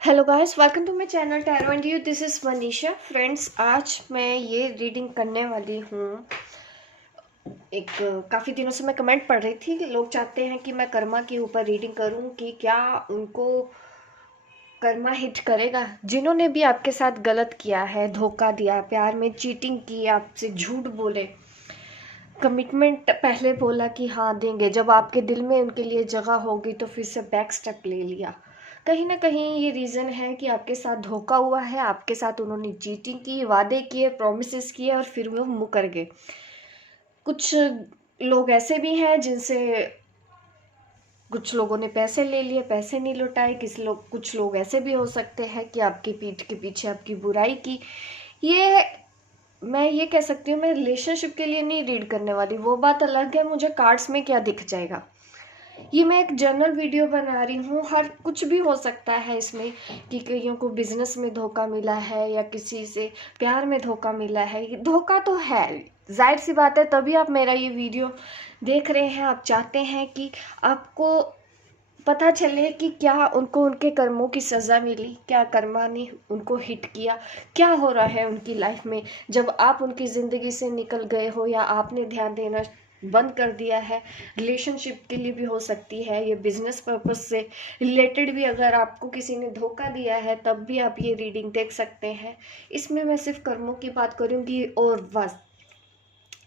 Hello guys, welcome to my channel tarot and you. This is Manisha. Friends, आज मैं ये reading करने वाली हूँ। एक काफ़ी दिनों से मैं कमेंट पढ़ रही थी कि लोग चाहते हैं कि मैं कर्मा के ऊपर रीडिंग करूँ कि क्या उनको कर्मा हिट करेगा। जिन्होंने भी आपके साथ गलत किया है, धोखा दिया, प्यार में चीटिंग की, आपसे झूठ बोले, कमिटमेंट पहले बोला कि हाँ देंगे, जब आपके दिल में उनके लिए जगह होगी तो फिर से बैक स्टेप ले लिया। कहीं ना कहीं ये रीज़न है कि आपके साथ धोखा हुआ है, आपके साथ उन्होंने चीटिंग की, वादे किए, प्रोमिसेस किए और फिर वो मुकर गए। कुछ लोग ऐसे भी हैं जिनसे कुछ लोगों ने पैसे ले लिए, पैसे नहीं लौटाए। कुछ लोग ऐसे भी हो सकते हैं कि आपकी पीठ के पीछे आपकी बुराई की। ये मैं ये कह सकती हूँ, मैं रिलेशनशिप के लिए नहीं रीड करने वाली, वो बात अलग है। मुझे कार्ड्स में क्या दिख जाएगा, ये मैं एक जनरल वीडियो बना रही हूँ। हर कुछ भी हो सकता है इसमें, कि कईयों को बिजनेस में धोखा मिला है या किसी से प्यार में धोखा मिला है। ये धोखा तो है, जाहिर सी बात है, तभी आप मेरा ये वीडियो देख रहे हैं। आप चाहते हैं कि आपको पता चले कि क्या उनको उनके कर्मों की सज़ा मिली, क्या कर्मा ने उनको हिट किया, क्या हो रहा है उनकी लाइफ में जब आप उनकी ज़िंदगी से निकल गए हो या आपने ध्यान देना बंद कर दिया है। रिलेशनशिप के लिए भी हो सकती है, ये बिजनेस पर्पस से रिलेटेड भी अगर आपको किसी ने धोखा दिया है तब भी आप ये रीडिंग देख सकते हैं। इसमें मैं सिर्फ कर्मों की बात करूंगी। और बस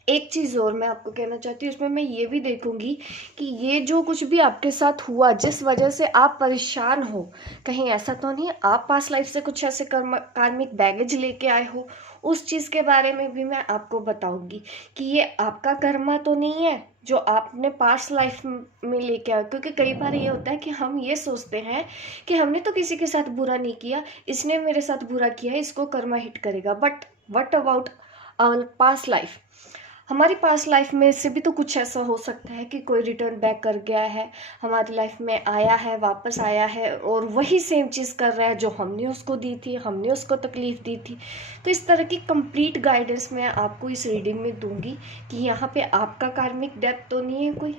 एक चीज़ और मैं आपको कहना चाहती हूँ, इसमें मैं ये भी देखूंगी कि ये जो कुछ भी आपके साथ हुआ, जिस वजह से आप परेशान हो, कहीं ऐसा तो नहीं आप पास्ट लाइफ से कुछ ऐसे कार्मिक बैगेज लेके आए हो। उस चीज़ के बारे में भी मैं आपको बताऊंगी कि ये आपका कर्मा तो नहीं है जो आपने पास्ट लाइफ में लेके आए। क्योंकि कई बार ये होता है कि हम ये सोचते हैं कि हमने तो किसी के साथ बुरा नहीं किया, इसने मेरे साथ बुरा किया है, इसको कर्मा हिट करेगा। But what about our past life? हमारी पास्ट लाइफ में से भी तो कुछ ऐसा हो सकता है कि कोई रिटर्न बैक कर गया है, हमारी लाइफ में आया है, वापस आया है और वही सेम चीज़ कर रहा है जो हमने उसको दी थी, हमने उसको तकलीफ दी थी। तो इस तरह की कंप्लीट गाइडेंस मैं आपको इस रीडिंग में दूंगी कि यहाँ पे आपका कार्मिक डेप्थ तो नहीं है कोई।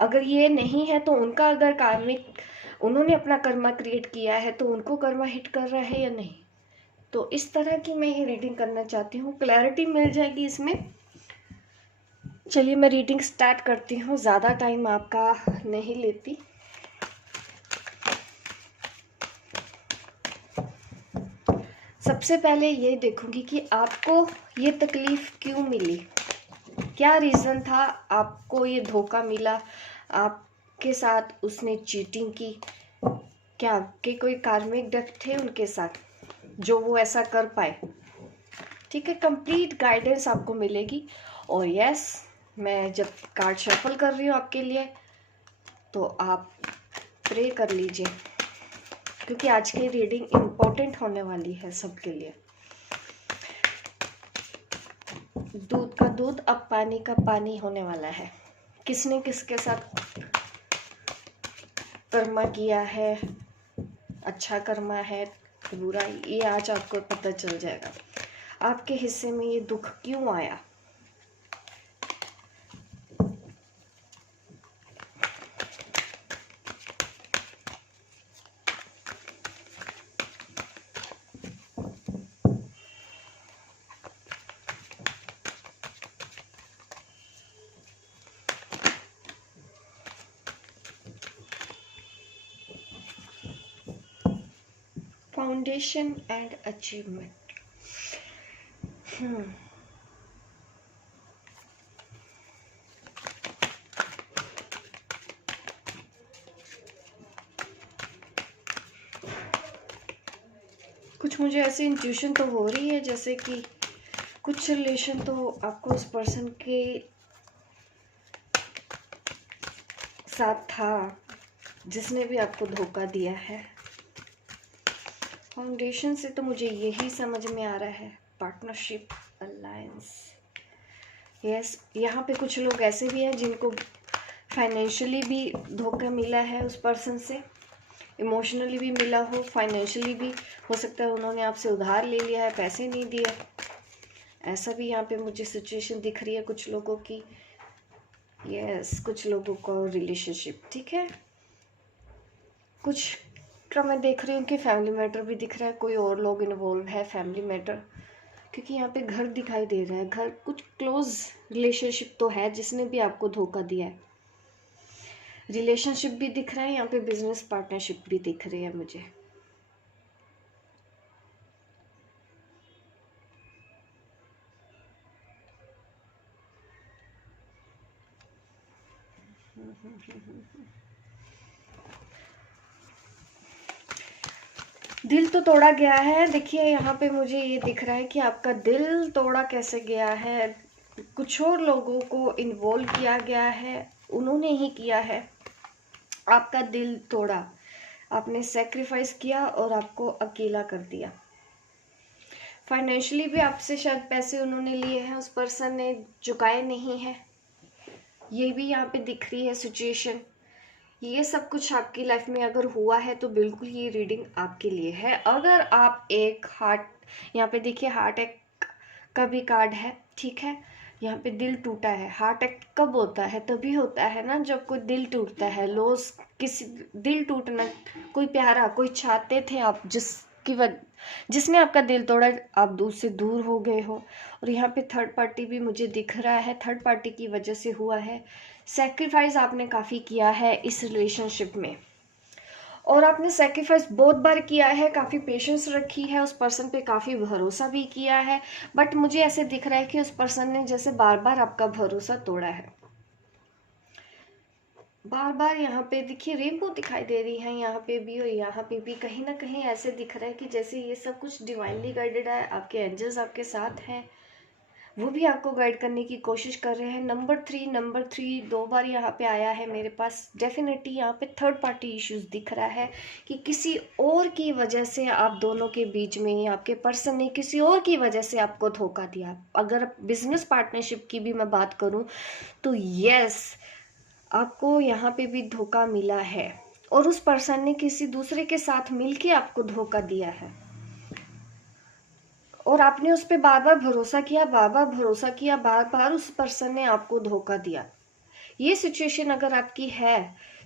अगर ये नहीं है तो उनका अगर कार्मिक, उन्होंने अपना कर्मा क्रिएट किया है तो उनको कर्मा हिट कर रहा है या नहीं। तो इस तरह की मैं ये रीडिंग करना चाहती हूँ, क्लैरिटी मिल जाएगी इसमें। चलिए मैं रीडिंग स्टार्ट करती हूँ, ज़्यादा टाइम आपका नहीं लेती। सबसे पहले ये देखूंगी कि आपको ये तकलीफ क्यों मिली, क्या रीज़न था आपको ये धोखा मिला, आपके साथ उसने चीटिंग की, क्या आपके कोई कार्मिक डेप्थ थे उनके साथ जो वो ऐसा कर पाए। ठीक है, कंप्लीट गाइडेंस आपको मिलेगी। और यस, मैं जब कार्ड शफल कर रही हूँ आपके लिए तो आप प्रे कर लीजिए, क्योंकि आज की रीडिंग इम्पोर्टेंट होने वाली है सबके लिए। दूध का दूध अब पानी का पानी होने वाला है। किसने किसके साथ कर्मा किया है, अच्छा कर्मा है, बुरा, ये आज आपको पता चल जाएगा। आपके हिस्से में ये दुख क्यों आया। Foundation and achievement. कुछ मुझे ऐसी इंट्यूशन तो हो रही है जैसे कि कुछ रिलेशन तो आपको उस पर्सन के साथ था जिसने भी आपको धोखा दिया है। फाउंडेशन से तो मुझे यही समझ में आ रहा है, पार्टनरशिप, अलायंस। यस, यहाँ पे कुछ लोग ऐसे भी हैं जिनको फाइनेंशियली भी धोखा मिला है उस पर्सन से, इमोशनली भी मिला हो, फाइनेंशियली भी हो सकता है उन्होंने आपसे उधार ले लिया है, पैसे नहीं दिए। ऐसा भी यहाँ पे मुझे सिचुएशन दिख रही है कुछ लोगों की। यस, कुछ लोगों का रिलेशनशिप, ठीक है, कुछ एक्स्ट्रा मैं देख रही हूँ कि फैमिली मैटर भी दिख रहा है, कोई और लोग इन्वॉल्व है फैमिली मैटर, क्योंकि यहाँ पे घर दिखाई दे रहा है। घर कुछ क्लोज रिलेशनशिप तो है जिसने भी आपको धोखा दिया है। रिलेशनशिप भी दिख रहा है यहाँ पे, बिजनेस पार्टनरशिप भी दिख रही है मुझे। दिल तो तोड़ा गया है। देखिए यहाँ पे मुझे ये दिख रहा है कि आपका दिल तोड़ा कैसे गया है, कुछ और लोगों को इन्वॉल्व किया गया है, उन्होंने ही किया है, आपका दिल तोड़ा, आपने सेक्रीफाइस किया और आपको अकेला कर दिया। फाइनेंशियली भी आपसे शायद पैसे उन्होंने लिए हैं, उस पर्सन ने चुकाए नहीं है, ये भी यहाँ पे दिख रही है सिचुएशन। ये सब कुछ आपकी लाइफ में अगर हुआ है तो बिल्कुल ये रीडिंग आपके लिए है। अगर आप एक हार्ट, यहाँ पे देखिए हार्ट अटैक का भी कार्ड है, ठीक है। यहाँ पे दिल टूटा है। हार्ट अटैक कब होता है? तभी होता है ना जब कोई दिल टूटता है, लॉस, किसी दिल टूटना, कोई प्यारा, कोई चाहते थे आप, जिसने आपका दिल तोड़ा, आप दूर से दूर हो गए हो। और यहाँ पे थर्ड पार्टी भी मुझे दिख रहा है, थर्ड पार्टी की वजह से हुआ है। सेक्रीफाइस आपने काफ़ी किया है इस रिलेशनशिप में, और आपने सेक्रीफाइस बहुत बार किया है, काफ़ी पेशेंस रखी है, उस पर्सन पे काफ़ी भरोसा भी किया है। बट मुझे ऐसे दिख रहा है कि उस पर्सन ने जैसे बार बार आपका भरोसा तोड़ा है, बार बार। यहाँ पे देखिए रेनबो दिखाई दे रही है, यहाँ पे भी और यहाँ पे भी। कहीं ना कहीं ऐसे दिख रहा है कि जैसे ये सब कुछ डिवाइनली गाइडेड है, आपके एंजल्स आपके साथ हैं, वो भी आपको गाइड करने की कोशिश कर रहे हैं। नंबर थ्री 2 बार यहाँ पे आया है मेरे पास। डेफिनेटली यहाँ पे थर्ड पार्टी इश्यूज दिख रहा है कि किसी और की वजह से आप दोनों के बीच में, आपके पर्सन ने किसी और की वजह से आपको धोखा दिया। अगर बिजनेस पार्टनरशिप की भी मैं बात करूँ तो यस, आपको यहाँ पे भी धोखा मिला है, और उस पर्सन ने किसी दूसरे के साथ मिलके आपको धोखा दिया है, और आपने उस पर बार बार भरोसा किया, बार बार भरोसा किया, बार बार उस पर्सन ने आपको धोखा दिया। ये सिचुएशन अगर आपकी है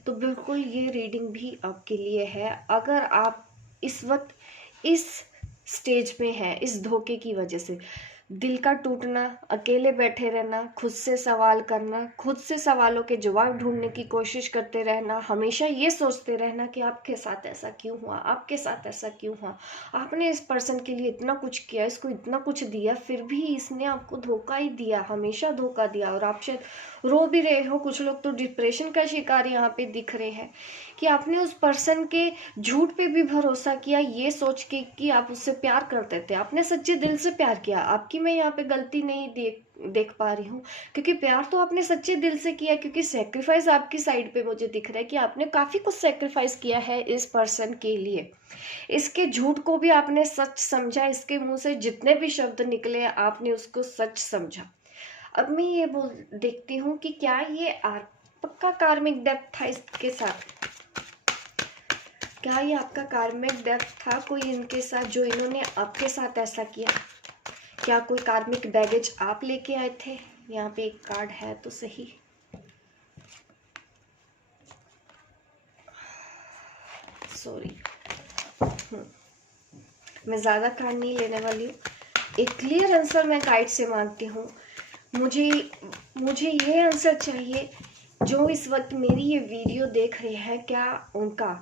तो बिल्कुल ये रीडिंग भी आपके लिए है। अगर आप इस वक्त इस स्टेज में हैं, इस धोखे की वजह से, दिल का टूटना, अकेले बैठे रहना, खुद से सवाल करना, खुद से सवालों के जवाब ढूंढने की कोशिश करते रहना, हमेशा ये सोचते रहना कि आपके साथ ऐसा क्यों हुआ, आपके साथ ऐसा क्यों हुआ, आपने इस पर्सन के लिए इतना कुछ किया, इसको इतना कुछ दिया, फिर भी इसने आपको धोखा ही दिया, हमेशा धोखा दिया। और आप शायद रो भी रहे हो, कुछ लोग तो डिप्रेशन का शिकार यहाँ पे दिख रहे हैं कि आपने उस पर्सन के झूठ पे भी भरोसा किया, ये सोच के कि आप उससे प्यार करते थे, आपने सच्चे दिल से प्यार किया। आपकी मैं यहाँ पे गलती नहीं देख पा रही हूँ, क्योंकि प्यार तो आपने सच्चे दिल से किया, क्योंकि सेक्रीफाइस आपकी साइड पे मुझे दिख रहा है कि आपने काफी कुछ सेक्रीफाइस किया है इस पर्सन के लिए। इसके झूठ को भी आपने सच समझा, इसके मुंह से जितने भी शब्द निकले आपने उसको सच समझा। अब मैं ये देखती हूँ कि क्या ये पक्का कार्मिक डेप्थ था इसके साथ, क्या ये आपका कार्मिक डेप्थ था कोई इनके साथ, जो इन्होंने आपके साथ ऐसा किया? क्या कोई कार्मिक बैगेज आप लेके आए थे? यहाँ पे एक कार्ड है तो सही। सॉरी, मैं ज़्यादा कार्ड नहीं लेने वाली हूँ। एक क्लियर आंसर मैं गाइड से मांगती हूँ। मुझे ये आंसर चाहिए, जो इस वक्त मेरी ये वीडियो देख रहे हैं, क्या उनका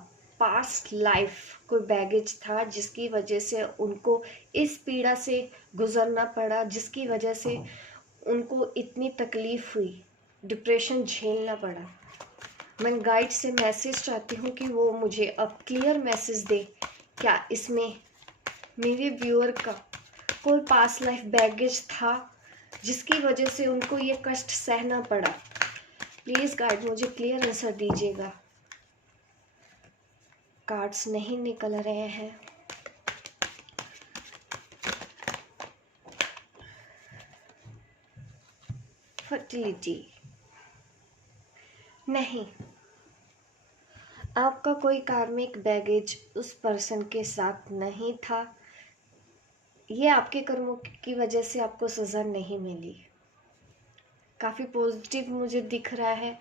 पास्ट लाइफ कोई बैगेज था जिसकी वजह से उनको इस पीड़ा से गुजरना पड़ा, जिसकी वजह से उनको इतनी तकलीफ हुई, डिप्रेशन झेलना पड़ा? मैं गाइड से मैसेज चाहती हूँ कि वो मुझे अब क्लियर मैसेज दे, क्या इसमें मेरे व्यूअर का कोई पास्ट लाइफ बैगेज था जिसकी वजह से उनको ये कष्ट सहना पड़ा? प्लीज गाइड मुझे क्लियर आंसर दीजिएगा। कार्ड्स नहीं निकल रहे हैं। फर्टिलिटी नहीं, आपका कोई कार्मिक बैगेज उस पर्सन के साथ नहीं था। ये आपके कर्मों की वजह से आपको सज़ा नहीं मिली। काफ़ी पॉजिटिव मुझे दिख रहा है।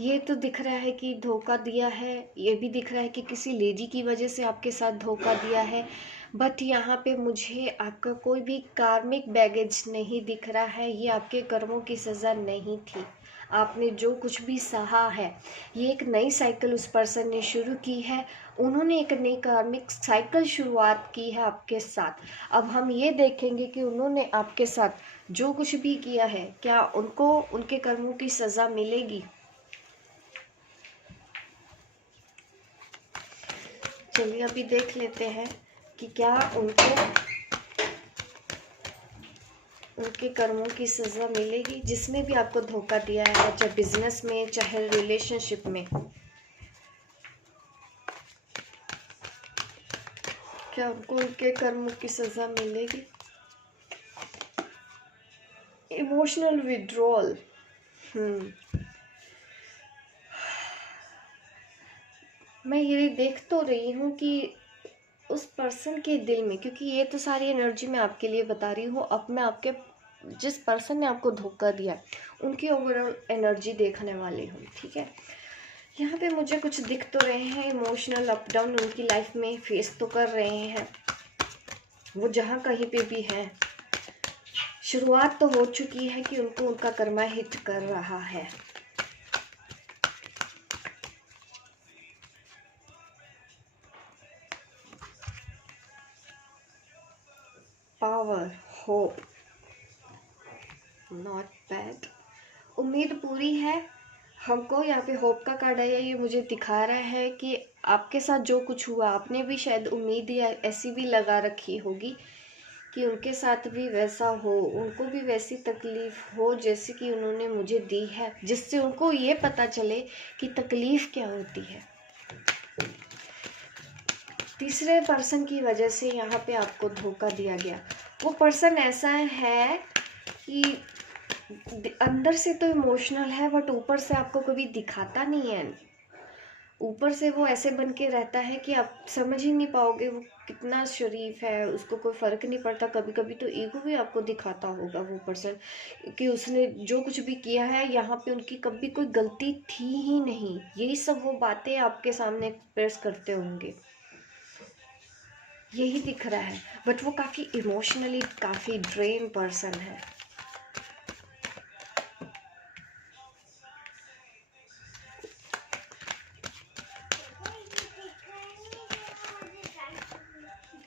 ये तो दिख रहा है कि धोखा दिया है, ये भी दिख रहा है कि किसी लेडी की वजह से आपके साथ धोखा दिया है। बट यहाँ पे मुझे आपका कोई भी कार्मिक बैगेज नहीं दिख रहा है। ये आपके कर्मों की सज़ा नहीं थी। आपने जो कुछ भी सहा है, ये एक नई साइकिल उस पर्सन ने शुरू की है। उन्होंने एक नई कार्मिक साइकिल शुरुआत की है आपके साथ। अब हम ये देखेंगे कि उन्होंने आपके साथ जो कुछ भी किया है, क्या उनको उनके कर्मों की सज़ा मिलेगी। चलिए अभी देख लेते हैं कि क्या उनको उनके कर्मों की सज़ा मिलेगी, जिसने भी आपको धोखा दिया है, चाहे बिजनेस में चाहे रिलेशनशिप में। क्या उनको उनके कर्मों की सज़ा मिलेगी। Emotional withdrawal. मैं ये देख तो रही हूँ कि उस पर्सन के दिल में, क्योंकि ये तो सारी एनर्जी मैं आपके लिए बता रही हूँ, अब मैं आपके जिस पर्सन ने आपको धोखा दिया उनकी ओवरऑल एनर्जी देखने वाली हूँ। ठीक है, यहाँ पे मुझे कुछ दिख तो रहे हैं, इमोशनल अप डाउन उनकी लाइफ में फेस तो कर रहे हैं। वो जहाँ कहीं पे भी हैं, शुरुआत तो हो चुकी है कि उनको उनका कर्मा हिट कर रहा है। Power, hope, not bad. उम्मीद पूरी है। हमको यहाँ पे होप का कार्ड आया, ये मुझे दिखा रहा है कि आपके साथ जो कुछ हुआ, आपने भी शायद उम्मीद या ऐसी भी लगा रखी होगी कि उनके साथ भी वैसा हो, उनको भी वैसी तकलीफ हो जैसे कि उन्होंने मुझे दी है, जिससे उनको ये पता चले कि तकलीफ क्या होती है। तीसरे पर्सन की वजह से यहाँ पे आपको धोखा दिया गया। वो पर्सन ऐसा है कि अंदर से तो इमोशनल है, बट ऊपर से आपको कभी दिखाता नहीं है। ऊपर से वो ऐसे बन के रहता है कि आप समझ ही नहीं पाओगे वो कितना शरीफ है, उसको कोई फ़र्क नहीं पड़ता। कभी कभी तो ईगो भी आपको दिखाता होगा वो पर्सन, कि उसने जो कुछ भी किया है यहाँ पे उनकी कभी कोई गलती थी ही नहीं। यही सब वो बातें आपके सामने एक्सप्रेस करते होंगे, यही दिख रहा है। बट वो काफ़ी इमोशनली काफ़ी ड्रेन पर्सन है।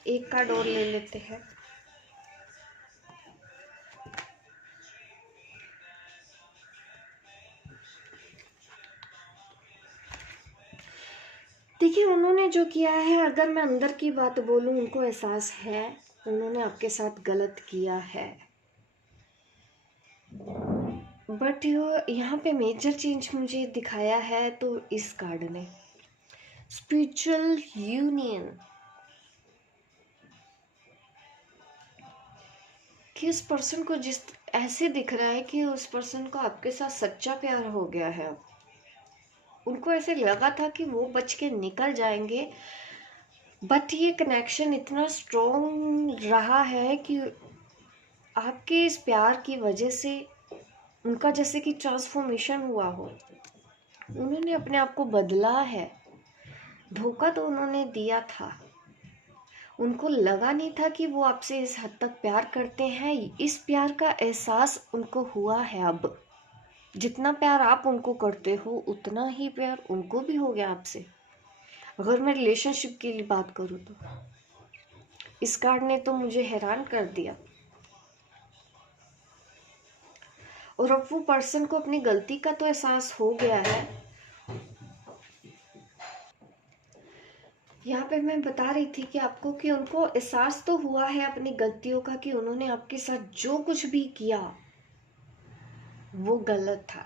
एक कार्ड और ले लेते हैं। देखिए, उन्होंने जो किया है, अगर मैं अंदर की बात बोलूं, उनको एहसास है उन्होंने आपके साथ गलत किया है। बट यहाँ पे मेजर चेंज मुझे दिखाया है तो इस कार्ड ने, स्पिरिचुअल यूनियन, कि उस पर्सन को जिस ऐसे दिख रहा है कि उस पर्सन को आपके साथ सच्चा प्यार हो गया है। अब उनको ऐसे लगा था कि वो बच के निकल जाएंगे, बट ये कनेक्शन इतना स्ट्रॉन्ग रहा है कि आपके इस प्यार की वजह से उनका जैसे कि ट्रांसफॉर्मेशन हुआ हो, उन्होंने अपने आप को बदला है। धोखा तो उन्होंने दिया था, उनको लगा नहीं था कि वो आपसे इस हद तक प्यार करते हैं। इस प्यार का एहसास उनको हुआ है। अब जितना प्यार आप उनको करते हो, उतना ही प्यार उनको भी हो गया आपसे। अगर मैं रिलेशनशिप की बात करूँ तो इस कार्ड ने तो मुझे हैरान कर दिया। और अब वो पर्सन को अपनी गलती का तो एहसास हो गया है। यहाँ पे मैं बता रही थी कि आपको कि उनको एहसास तो हुआ है अपनी गलतियों का, कि उन्होंने आपके साथ जो कुछ भी किया वो गलत था।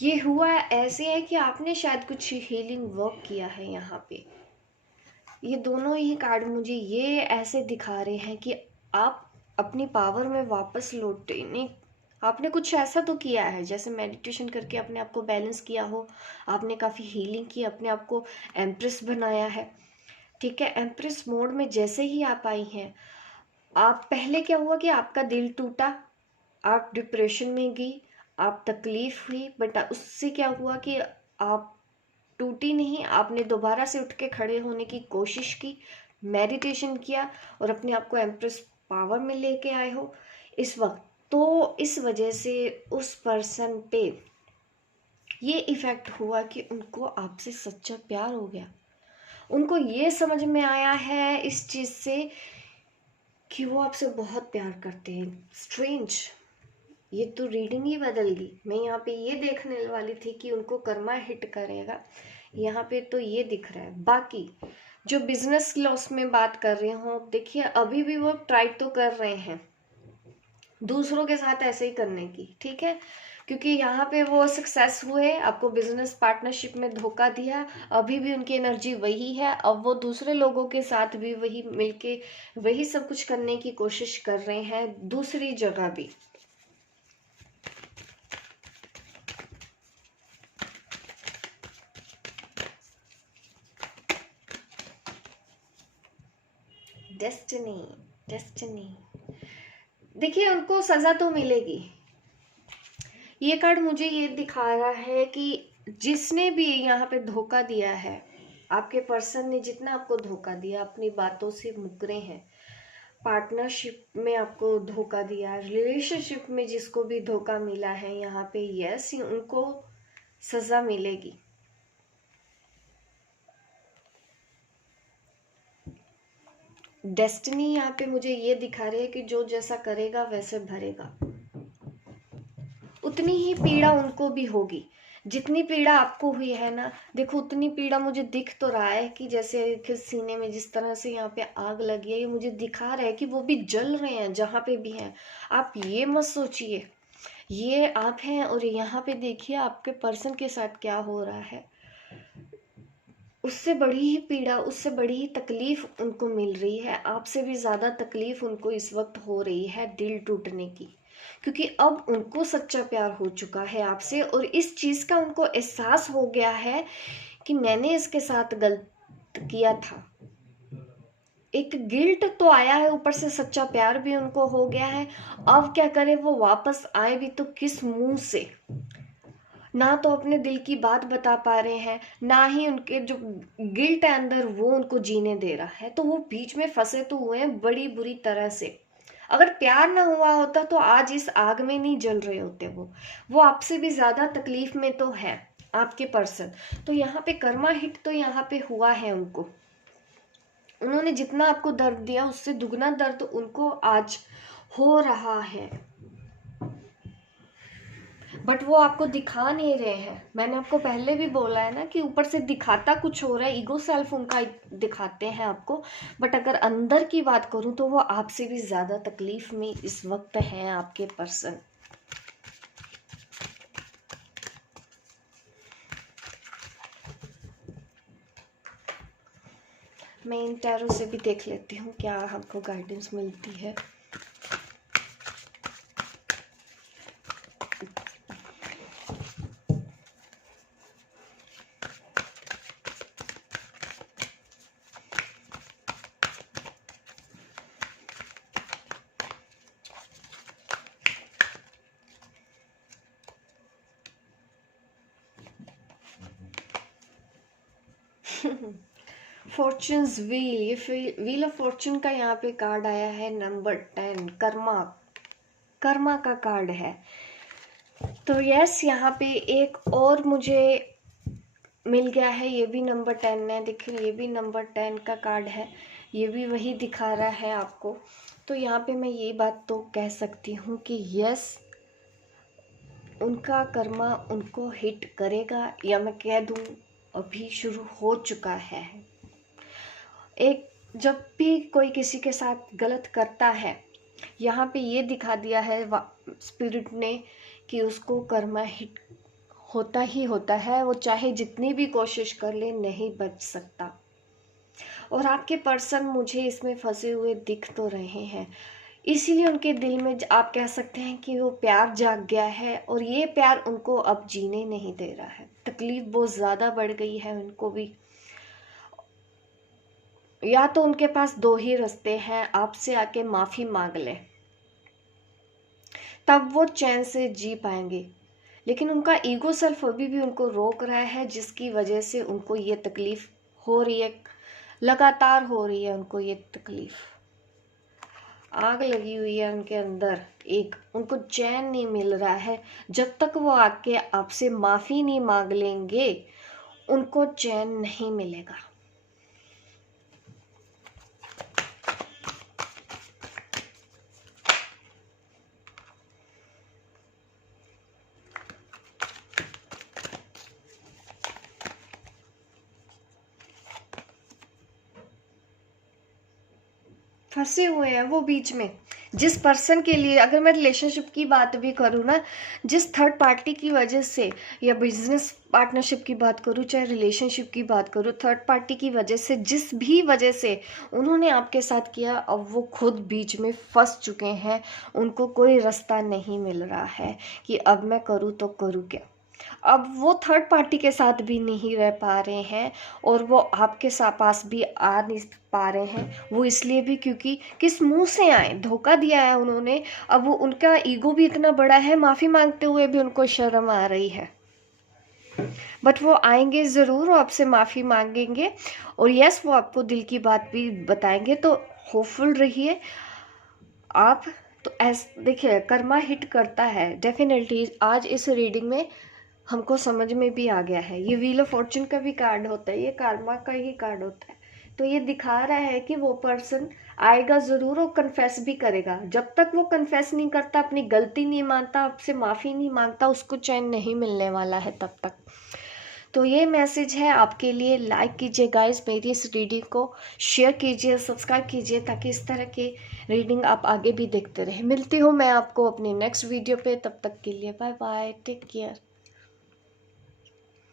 ये हुआ ऐसे है कि आपने शायद कुछ हीलिंग वर्क किया है। यहाँ पे ये दोनों ही कार्ड मुझे ये ऐसे दिखा रहे हैं कि आप अपनी पावर में वापस लौटने, आपने कुछ ऐसा तो किया है, जैसे मेडिटेशन करके अपने आप को बैलेंस किया हो, आपने काफ़ी हीलिंग की, अपने आप को एम्प्रेस बनाया है। ठीक है, एम्प्रेस मोड में जैसे ही आप आई हैं, आप पहले क्या हुआ कि आपका दिल टूटा, आप डिप्रेशन में गई, आप तकलीफ हुई, बट उससे क्या हुआ कि आप टूटी नहीं, आपने दोबारा से उठ के खड़े होने की कोशिश की, मेडिटेशन किया और अपने आप को एम्प्रेस पावर में लेके आए हो इस वक्त। तो इस वजह से उस पर्सन पे ये इफेक्ट हुआ कि उनको आपसे सच्चा प्यार हो गया। उनको ये समझ में आया है इस चीज से कि वो आपसे बहुत प्यार करते हैं। स्ट्रेंज, ये तो रीडिंग ही बदल गई। मैं यहाँ पे ये देखने वाली थी कि उनको कर्मा हिट करेगा, यहाँ पे तो ये दिख रहा है। बाकी जो बिजनेस लॉस में बात कर रही हूँ, देखिए अभी भी वो ट्राई तो कर रहे हैं दूसरों के साथ ऐसे ही करने की, ठीक है, क्योंकि यहाँ पे वो सक्सेस हुए, आपको बिजनेस पार्टनरशिप में धोखा दिया, अभी भी उनकी एनर्जी वही है। अब वो दूसरे लोगों के साथ भी वही मिलके वही सब कुछ करने की कोशिश कर रहे हैं दूसरी जगह भी। डेस्टिनी, डेस्टिनी, देखिए उनको सजा तो मिलेगी। ये कार्ड मुझे ये दिखा रहा है कि जिसने भी यहाँ पे धोखा दिया है, आपके पर्सन ने जितना आपको धोखा दिया, अपनी बातों से मुकरे हैं, पार्टनरशिप में आपको धोखा दिया, रिलेशनशिप में जिसको भी धोखा मिला है, यहाँ पे यस उनको सजा मिलेगी। डेस्टिनी यहाँ पे मुझे ये दिखा रही है कि जो जैसा करेगा वैसे भरेगा, उतनी ही पीड़ा उनको भी होगी जितनी पीड़ा आपको हुई है ना। देखो उतनी पीड़ा मुझे दिख तो रहा है कि जैसे सीने में जिस तरह से यहाँ पे आग लगी है, ये मुझे दिखा रहा है कि वो भी जल रहे हैं जहाँ पे भी हैं। आप ये मत सोचिए ये आप हैं और यहाँ पे देखिए आपके पर्सन के साथ क्या हो रहा है। उससे बड़ी ही पीड़ा, उससे बड़ी ही तकलीफ उनको मिल रही है, आपसे भी ज़्यादा तकलीफ उनको इस वक्त हो रही है दिल टूटने की, क्योंकि अब उनको सच्चा प्यार हो चुका है आपसे और इस चीज़ का उनको एहसास हो गया है कि मैंने इसके साथ गलत किया था। एक गिल्ट तो आया है, ऊपर से सच्चा प्यार भी उनको हो गया है। अब क्या करे, वो वापस आए भी तो किस मुंह से? ना तो अपने दिल की बात बता पा रहे हैं, ना ही उनके जो गिल्ट है अंदर वो उनको जीने दे रहा है। तो वो बीच में फंसे तो हुए हैं बड़ी बुरी तरह से। अगर प्यार ना हुआ होता तो आज इस आग में नहीं जल रहे होते। वो आपसे भी ज्यादा तकलीफ में तो है आपके पर्सन। तो यहाँ पे कर्मा हिट तो यहाँ पे हुआ है उनको। उन्होंने जितना आपको दर्द दिया उससे दुगना दर्द उनको आज हो रहा है, बट वो आपको दिखा नहीं रहे हैं। मैंने आपको पहले भी बोला है ना कि ऊपर से दिखाता कुछ हो रहा है, ईगो सेल्फ उनका दिखाते हैं आपको, बट अगर अंदर की बात करूं तो वो आपसे भी ज्यादा तकलीफ में इस वक्त है आपके पर्सन। मैं इन टैरो से भी देख लेती हूँ क्या हमको गाइडेंस मिलती है। फॉर्चून्स व्हील, ये व्हील ऑफ फॉर्चून का यहाँ पे कार्ड आया है नंबर 10, कर्मा, कर्मा का कार्ड है। तो यस यहाँ पे एक और मुझे मिल गया है, ये भी नंबर 10 है। देखिए ये भी नंबर 10 का कार्ड है, ये भी वही दिखा रहा है आपको। तो यहाँ पे मैं ये बात तो कह सकती हूँ कि यस उनका कर्मा उनको हिट करेगा, या मैं कह दूँ अभी शुरू हो चुका है। एक जब भी कोई किसी के साथ गलत करता है, यहाँ पे ये दिखा दिया है स्पिरिट ने कि उसको कर्मा हिट होता ही होता है। वो चाहे जितनी भी कोशिश कर ले नहीं बच सकता। और आपके पर्सन मुझे इसमें फंसे हुए दिख तो रहे हैं, इसीलिए उनके दिल में आप कह सकते हैं कि वो प्यार जाग गया है और ये प्यार उनको अब जीने नहीं दे रहा है। तकलीफ बहुत ज़्यादा बढ़ गई है उनको भी। या तो उनके पास दो ही रास्ते हैं, आपसे आके माफ़ी मांग ले, तब वो चैन से जी पाएंगे, लेकिन उनका ईगो सेल्फ अभी भी उनको रोक रहा है, जिसकी वजह से उनको ये तकलीफ हो रही है, लगातार हो रही है उनको ये तकलीफ। आग लगी हुई है उनके अंदर, एक उनको चैन नहीं मिल रहा है। जब तक वो आके आपसे माफ़ी नहीं मांग लेंगे उनको चैन नहीं मिलेगा। फंसे हुए हैं वो बीच में। जिस पर्सन के लिए, अगर मैं रिलेशनशिप की बात भी करूँ ना, जिस थर्ड पार्टी की वजह से, या बिजनेस पार्टनरशिप की बात करूँ चाहे रिलेशनशिप की बात करूँ, थर्ड पार्टी की वजह से, जिस भी वजह से उन्होंने आपके साथ किया, अब वो खुद बीच में फंस चुके हैं। उनको कोई रास्ता नहीं मिल रहा है कि अब मैं करूँ तो करूँ क्या। अब वो थर्ड पार्टी के साथ भी नहीं रह पा रहे हैं और वो आपके पास भी आ नहीं पा रहे हैं। वो इसलिए भी क्योंकि किस मुंह से आए, धोखा दिया है उन्होंने। अब वो, उनका ईगो भी इतना बड़ा है, माफ़ी मांगते हुए भी उनको शर्म आ रही है। बट वो आएंगे ज़रूर, वो आपसे माफ़ी मांगेंगे और यस, वो आपको दिल की बात भी बताएंगे। तो होपफुल रहिए आप। तो ऐसे देखिए, कर्मा हिट करता है डेफिनेटली। आज इस रीडिंग में हमको समझ में भी आ गया है, ये व्हील ऑफ फॉर्चून का भी कार्ड होता है, ये कार्मा का ही कार्ड होता है। तो ये दिखा रहा है कि वो पर्सन आएगा ज़रूर और कन्फेस भी करेगा। जब तक वो कन्फेस नहीं करता, अपनी गलती नहीं मानता, आपसे माफ़ी नहीं मांगता, उसको चैन नहीं मिलने वाला है तब तक। तो ये मैसेज है आपके लिए। लाइक कीजिए गाइस मेरी इस रीडिंग को, शेयर कीजिए, सब्सक्राइब कीजिए, ताकि इस तरह की रीडिंग आप आगे भी देखते रहें। मिलती हूँ मैं आपको अपनी नेक्स्ट वीडियो पे, तब तक के लिए बाय बाय, टेक केयर।